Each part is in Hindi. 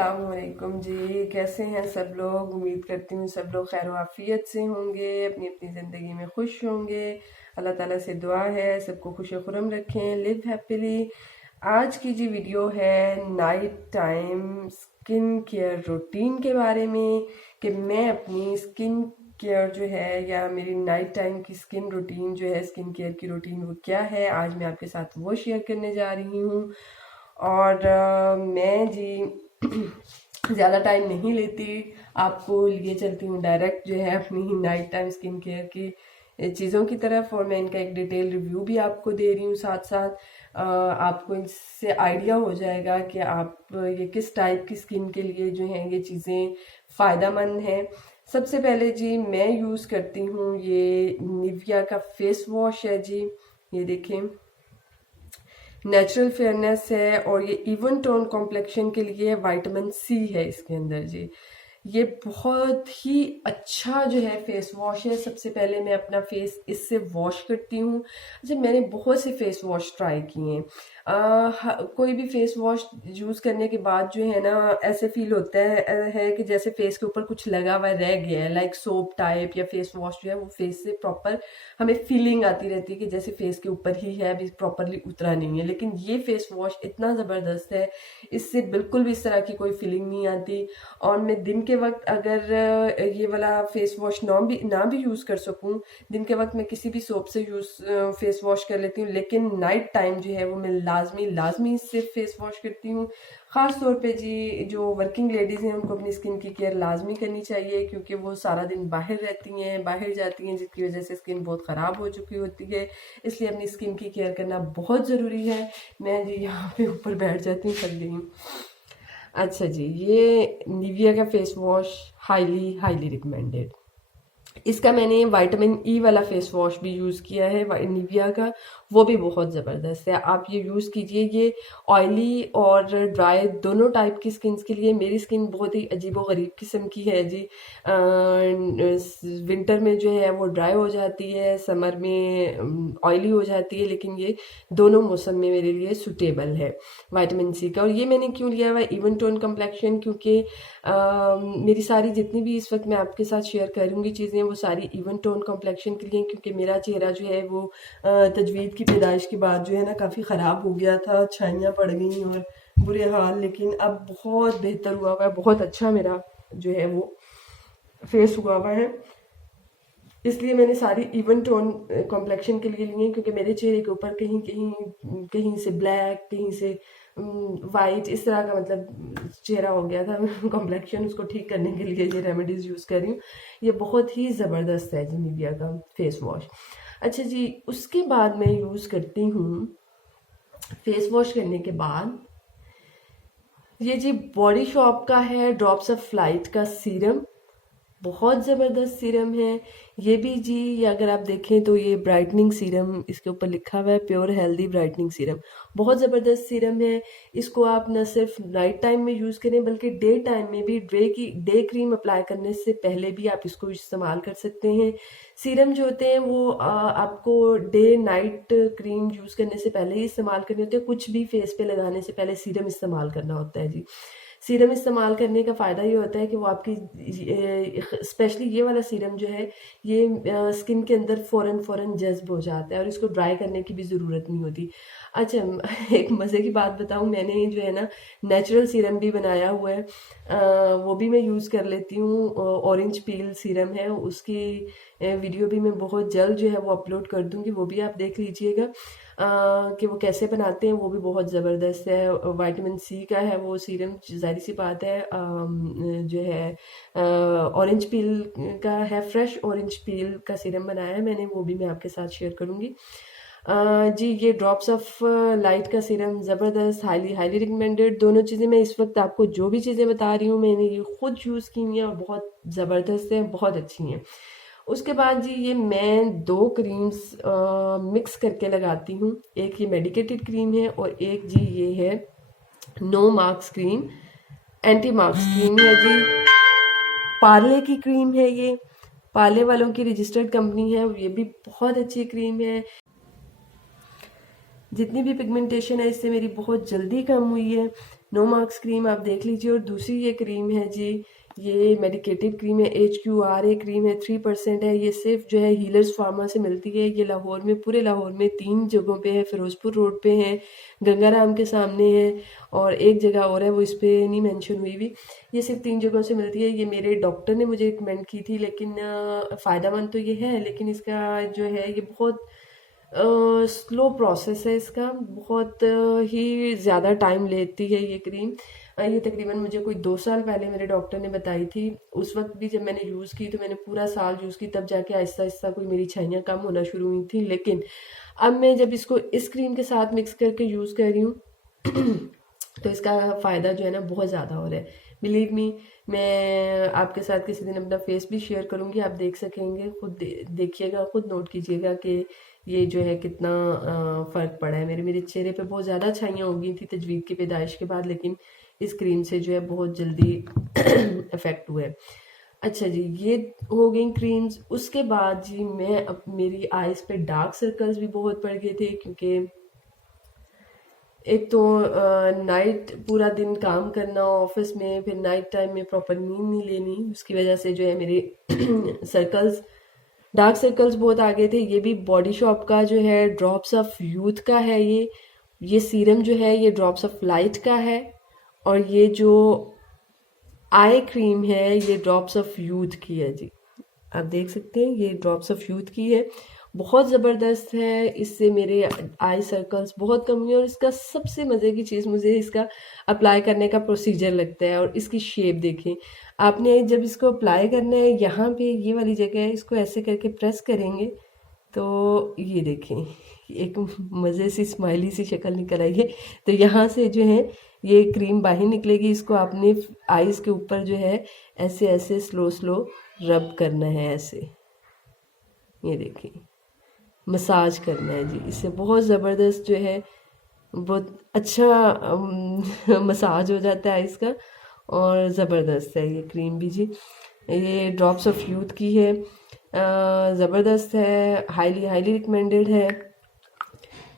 अस्सलामुअलैकुम जी। कैसे हैं सब लोग? उम्मीद करती हूँ सब लोग खैर आफियत से होंगे, अपनी अपनी ज़िंदगी में खुश होंगे। अल्लाह ताला से दुआ है सबको खुश खुरम रखें, लिव हैप्पीली। आज की जी वीडियो है night time skin care routine के बारे में, कि मैं अपनी स्किन केयर जो है या मेरी नाइट टाइम की स्किन रूटीन जो है, स्किन केयर की रूटीन वो क्या है, आज मैं आपके साथ वो शेयर करने जा रही हूँ। और मैं जी ज़्यादा टाइम नहीं लेती, आपको लिए चलती हूँ डायरेक्ट जो है अपनी नाइट टाइम स्किन केयर की चीज़ों की तरफ, और मैं इनका एक डिटेल रिव्यू भी आपको दे रही हूँ साथ साथ। आपको इससे आइडिया हो जाएगा कि आप ये किस टाइप की स्किन के लिए जो है ये चीज़ें फ़ायदेमंद हैं। सबसे पहले जी मैं यूज़ करती हूँ ये निविया का फेस वॉश है जी, ये देखें, नेचुरल फेयरनेस है और ये इवन टोन कॉम्प्लेक्शन के लिए विटामिन सी है इसके अंदर जी। ये बहुत ही अच्छा जो है फेस वॉश है। सबसे पहले मैं अपना फेस इससे वॉश करती हूँ। अच्छा, मैंने बहुत से फेस वॉश ट्राई किए हैं। कोई भी फेस वॉश यूज़ करने के बाद जो है ना, ऐसे फील होता है कि जैसे फेस के ऊपर कुछ लगा हुआ रह गया है, लाइक सोप टाइप, या फेस वॉश जो है वो फेस से प्रॉपर हमें फीलिंग आती रहती है कि जैसे फेस के ऊपर ही है, अभी प्रॉपरली उतरा नहीं है। लेकिन ये फेस वॉश इतना ज़बरदस्त है, इससे बिल्कुल भी इस तरह की कोई फीलिंग नहीं आती। और मैं दिन के वक्त अगर ये वाला फेस वॉश ना भी यूज़ कर सकूं, दिन के वक्त मैं किसी भी सोप से फेस वॉश कर लेती हूँ, लेकिन नाइट टाइम जो है वो मैं लाजमी इससे फेस वॉश करती हूँ। ख़ास तौर पे जी जो वर्किंग लेडीज़ हैं उनको अपनी स्किन की केयर लाजमी करनी चाहिए, क्योंकि वो सारा दिन बाहर रहती हैं, बाहर जाती हैं, जिसकी वजह से स्किन बहुत ख़राब हो चुकी होती है। इसलिए अपनी स्किन की केयर करना बहुत ज़रूरी है। मैं जी यहाँ पे ऊपर बैठ जाती हूँ, थक गई हूँ। अच्छा जी, ये निविया का face wash highly highly recommended. इसका मैंने विटामिन ई वाला फेस वॉश भी यूज़ किया है निविया का, वो भी बहुत ज़बरदस्त है। आप ये यूज़ कीजिए। ये ऑयली और ड्राई दोनों टाइप की स्किन के लिए। मेरी स्किन बहुत ही अजीबो गरीब किस्म की है जी। विंटर में जो है वो ड्राई हो जाती है, समर में ऑयली हो जाती है, लेकिन ये दोनों मौसम में मेरे लिए सूटेबल है विटामिन सी का। और ये मैंने क्यों लिया हुआ इवन टोन कम्प्लेक्शन, क्योंकि मेरी सारी जितनी भी इस वक्त मैं आपके साथ शेयर करूँगी चीज़ें, वो सारी इवन टोन कॉम्प्लेक्शन के लिए, क्योंकि मेरा चेहरा जो है वो तजवीज़ की पैदाइश के बाद जो है ना काफ़ी ख़राब हो गया था, छाइयाँ पड़ गई और बुरे हाल। लेकिन अब बहुत बेहतर हुआ है, बहुत अच्छा मेरा जो है वो फेस हुआ हुआ है। इसलिए मैंने सारी इवन टोन कॉम्प्लेक्शन के लिए लिए, क्योंकि मेरे चेहरे के ऊपर कहीं कहीं कहीं से ब्लैक, कहीं से वाइट, इस तरह का मतलब चेहरा हो गया था। कॉम्प्लेक्शन उसको ठीक करने के लिए ये रेमेडीज़ यूज़ कर रही हूँ। ये बहुत ही ज़बरदस्त है जी निविया का फेस वॉश। अच्छा जी, उसके बाद मैं यूज़ करती हूँ, फेस वॉश करने के बाद, ये जी बॉडी शॉप का है ड्रॉप्स ऑफ लाइट का सीरम। बहुत ज़बरदस्त सीरम है ये भी जी। ये अगर आप देखें तो ये ब्राइटनिंग सीरम इसके ऊपर लिखा हुआ है, प्योर हेल्दी ब्राइटनिंग सीरम। बहुत ज़बरदस्त सीरम है। इसको आप न सिर्फ नाइट टाइम में यूज़ करें, बल्कि डे टाइम में भी डे क्रीम अप्लाई करने से पहले भी आप इसको इस्तेमाल कर सकते हैं। सीरम जो होते हैं वो आपको डे नाइट क्रीम यूज़ करने से पहले ही इस्तेमाल करने होते हैं। कुछ भी फेस पे लगाने से पहले सीरम इस्तेमाल करना होता है जी। सीरम इस्तेमाल करने का फ़ायदा ये होता है कि वो आपकी स्पेशली ये वाला सीरम जो है ये स्किन के अंदर फ़ौरन जज़्ब हो जाता है और इसको ड्राई करने की भी ज़रूरत नहीं होती। अच्छा, एक मज़े की बात बताऊँ, मैंने जो है ना नेचुरल सीरम भी बनाया हुआ है, वो भी मैं यूज़ कर लेती हूँ। ऑरेंज पील सीरम है, उसकी वीडियो भी मैं बहुत जल्द जो है वो अपलोड कर दूँगी, वो भी आप देख लीजिएगा कि वो कैसे बनाते हैं। वो भी बहुत ज़बरदस्त है, विटामिन सी का है वो सीरम, ज़ाहिर सी बात है। जो है ऑरेंज पील का है, फ्रेश ऑरेंज पील का सीरम बनाया है मैंने, वो भी मैं आपके साथ शेयर करूँगी। जी, ये ड्रॉप्स ऑफ लाइट का सीरम ज़बरदस्त, हाईली हाईली रिकमेंडेड। दोनों चीज़ें मैं इस वक्त आपको जो भी चीज़ें बता रही हूँ मैंने ये खुद यूज़ की हैं और बहुत ज़बरदस्त हैं, बहुत अच्छी हैं। उसके बाद जी ये मैं 2 क्रीम्स मिक्स करके लगाती हूँ। एक ये मेडिकेटेड क्रीम है और एक जी ये है no marks cream, anti marks cream है जी। पार्ले की क्रीम है ये, पार्ले वालों की रजिस्टर्ड कंपनी है, ये भी बहुत अच्छी क्रीम है। जितनी भी पिगमेंटेशन है इससे मेरी बहुत जल्दी कम हुई है। नो मार्क्स क्रीम आप देख लीजिए। और दूसरी ये क्रीम है जी, ये मेडिकेटेड क्रीम है, HQRA क्रीम है, 3% है। ये सिर्फ जो है हीलर्स फार्मा से मिलती है। ये लाहौर में, पूरे लाहौर में 3 जगहों पे है। फिरोजपुर रोड पे है, गंगाराम के सामने है, और एक जगह और है, वो इस पे नहीं मेंशन हुई भी। ये सिर्फ 3 जगहों से मिलती है। ये मेरे डॉक्टर ने मुझे रिकमेंड की थी, लेकिन फ़ायदेमंद तो ये है, लेकिन इसका जो है ये बहुत स्लो प्रोसेस है इसका, बहुत ही ज़्यादा टाइम लेती है ये क्रीम। ये तकरीबन मुझे कोई 2 साल पहले मेरे डॉक्टर ने बताई थी। उस वक्त भी जब मैंने यूज़ की तो मैंने पूरा साल यूज़ की, तब जाके आहिस्ता आहिस्ता कोई मेरी छाइयाँ कम होना शुरू हुई थी। लेकिन अब मैं जब इसको इस क्रीम के साथ मिक्स करके यूज़ कर रही हूँ तो इसका फ़ायदा जो है ना बहुत ज़्यादा हो रहा है। बिलीव मी, मैं आपके साथ किसी दिन अपना फेस भी शेयर करूँगी, आप देख सकेंगे, खुद देखिएगा, खुद नोट कीजिएगा कि ये जो है कितना फ़र्क पड़ा है। मेरे चेहरे पे बहुत ज़्यादा छाइयाँ हो गई थी तजवीज़ की पैदाइश के बाद, लेकिन इस क्रीम से जो है बहुत जल्दी इफ़ेक्ट हुआ है। अच्छा जी, ये हो गई क्रीम्स। उसके बाद जी मैं अब मेरी आइज़ पे डार्क सर्कल्स भी बहुत पड़ गए थे, क्योंकि एक तो नाइट पूरा दिन काम करना ऑफिस में, फिर नाइट टाइम में प्रॉपर नींद नहीं लेनी, उसकी वजह से जो है मेरे सर्कल्स, डार्क सर्कल्स बहुत आ गए थे। ये भी बॉडी शॉप का जो है ड्रॉप्स ऑफ यूथ का है। ये सीरम जो है ये ड्रॉप्स ऑफ लाइट का है, और ये जो आई क्रीम है ये ड्रॉप्स ऑफ यूथ की है जी। आप देख सकते हैं ये ड्रॉप्स ऑफ यूथ की है, बहुत ज़बरदस्त है। इससे मेरे आई सर्कल्स बहुत कम हुए, और इसका सबसे मज़े की चीज़ मुझे इसका अप्लाई करने का प्रोसीजर लगता है। और इसकी शेप देखें, आपने जब इसको अप्लाई करना है, यहाँ पे ये वाली जगह है, इसको ऐसे करके प्रेस करेंगे तो ये देखें एक मज़े सी स्माइली सी शक्ल निकल आई है। तो यहाँ से जो है ये क्रीम बाहर निकलेगी, इसको आपने आईज के ऊपर जो है ऐसे ऐसे स्लो स्लो रब करना है, ऐसे ये देखिए मसाज करना है जी। इससे बहुत ज़बरदस्त जो है बहुत अच्छा मसाज हो जाता है इसका, और ज़बरदस्त है ये क्रीम भी जी। ये ड्रॉप्स ऑफ यूथ की है, ज़बरदस्त है, हाईली हाईली रिकमेंडेड है।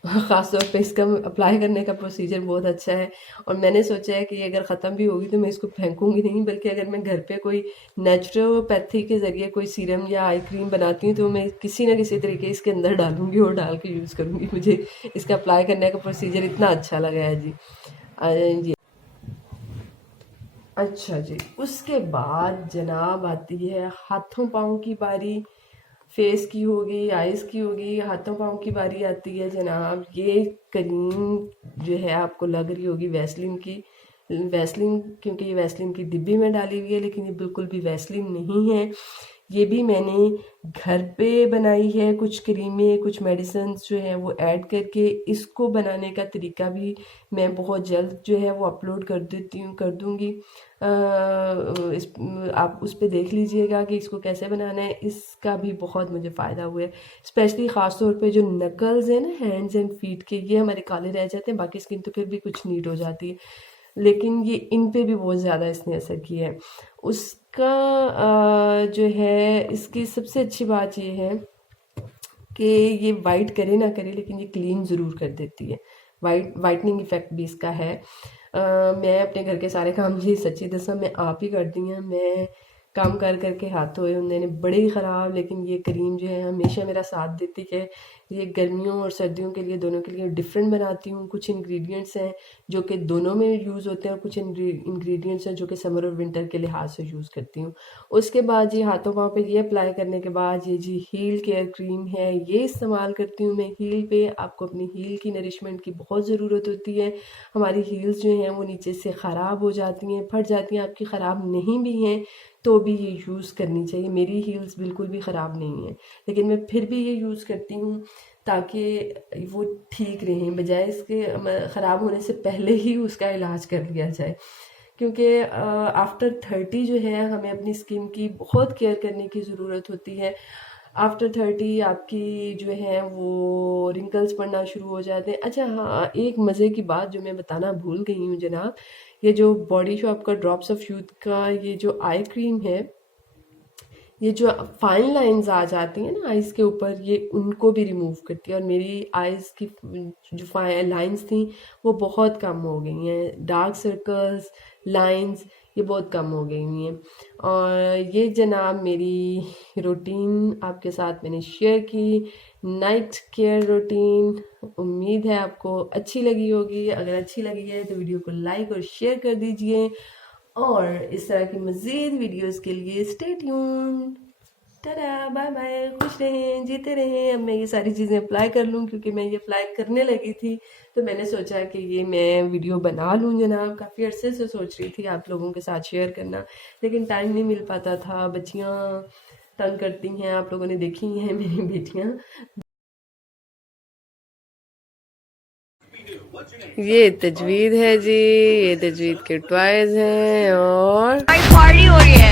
ख़ास तौर पे इसका अप्लाई करने का प्रोसीजर बहुत अच्छा है, और मैंने सोचा है कि ये अगर ख़त्म भी होगी तो मैं इसको फेंकूंगी नहीं, बल्कि अगर मैं घर पे कोई नेचुरोपैथी के ज़रिए कोई सीरम या आई क्रीम बनाती हूँ तो मैं किसी ना किसी तरीके इसके अंदर डालूंगी और डाल के यूज़ करूँगी। मुझे इसका अप्लाई करने का प्रोसीजर इतना अच्छा लगा है जी। ये अच्छा जी, उसके बाद जनाब आती है हाथों पाँव की बारी। फेस की होगी, आइज़ की होगी, हाथों पाँव की बारी आती है जनाब। ये क्रीम जो है आपको लग रही होगी वैसलीन की, वैसलीन, क्योंकि ये वैसलीन की डिब्बी में डाली हुई है, लेकिन ये बिल्कुल भी वैसलीन नहीं है। ये भी मैंने घर पे बनाई है, कुछ क्रीमें कुछ मेडिसिन जो है वो ऐड करके। इसको बनाने का तरीका भी मैं बहुत जल्द जो है वो अपलोड कर देती हूँ, कर दूँगी। आप उस पर देख लीजिएगा कि इसको कैसे बनाना है। इसका भी बहुत मुझे फ़ायदा हुआ है, स्पेशली ख़ास तौर पे जो नकल्स हैं ना, हैंड्स एंड फीट के, ये हमारे काले रह जाते हैं, बाकी स्किन तो फिर भी कुछ नीट हो जाती है, लेकिन ये इन पे भी बहुत ज़्यादा इसने असर किया है। उसका जो है इसकी सबसे अच्छी बात ये है कि ये वाइट करे ना करे, लेकिन ये क्लीन ज़रूर कर देती है। वाइटनिंग इफ़ेक्ट भी इसका है। मैं अपने घर के सारे काम जी सच्ची दसा मैं आप ही करती हैं। मैं काम कर करके हाथ धोए होंगे ने बड़े ही ख़राब, लेकिन ये क्रीम जो है हमेशा मेरा साथ देती है। ये गर्मियों और सर्दियों के लिए दोनों के लिए डिफरेंट बनाती हूँ। कुछ इंग्रेडिएंट्स हैं जो कि दोनों में यूज़ होते हैं, और कुछ इंग्रेडिएंट्स हैं जो कि समर और विंटर के लिहाज से यूज़ करती हूँ। उसके बाद ये हाथों पाँव पे ये अप्लाई करने के बाद ये जी हील केयर क्रीम है, ये इस्तेमाल करती हूँ मैं हील पे। आपको अपनी हील की नरिशमेंट की बहुत ज़रूरत होती है। हमारी हील्स जो हैं वो नीचे से ख़राब हो जाती हैं, फट जाती हैं। आपकी ख़राब नहीं भी हैं तो भी ये यूज़ करनी चाहिए। मेरी हील्स बिल्कुल भी ख़राब नहीं है, लेकिन मैं फिर भी ये यूज़ करती हूँ ताकि वो ठीक रहें, बजाय इसके ख़राब होने से पहले ही उसका इलाज कर लिया जाए। क्योंकि आफ्टर 30 जो है हमें अपनी स्किन की बहुत केयर करने की ज़रूरत होती है। आफ्टर 30 आपकी जो है वो रिंकल्स पड़ना शुरू हो जाते हैं। अच्छा हाँ, एक मज़े की बात जो मैं बताना भूल गई हूँ जनाब, ये जो बॉडी शॉप का ड्रॉप्स ऑफ यूथ का ये जो आई क्रीम है, ये जो फाइन लाइंस आ जाती हैं ना आइज़ के ऊपर, ये उनको भी रिमूव करती है। और मेरी आइज़ की जो फाइन लाइंस थी वो बहुत कम हो गई हैं, डार्क सर्कल्स, लाइंस ये बहुत कम हो गई हुई हैं। और ये जनाब मेरी रूटीन आपके साथ मैंने शेयर की, नाइट केयर रूटीन। उम्मीद है आपको अच्छी लगी होगी। अगर अच्छी लगी है तो वीडियो को लाइक और शेयर कर दीजिए, और इस तरह की मज़ीद वीडियोस के लिए stay tuned. Tata, bye bye, खुश रहें, जीते रहें। अब मैं ये सारी चीज़ें अप्लाई कर लूँ, क्योंकि मैं ये अप्लाई करने लगी थी तो मैंने सोचा कि ये मैं वीडियो बना लूँ जनाब। काफ़ी अरसे से सोच रही थी आप लोगों के साथ शेयर करना, लेकिन टाइम नहीं मिल पाता था। बच्चियाँ तंग करती हैं, आप लोगों ने देखी हैं मेरी बेटियाँ। ये तजवीद है जी, ये तजवीद के टॉयज हैं और पार्टी हो रही है।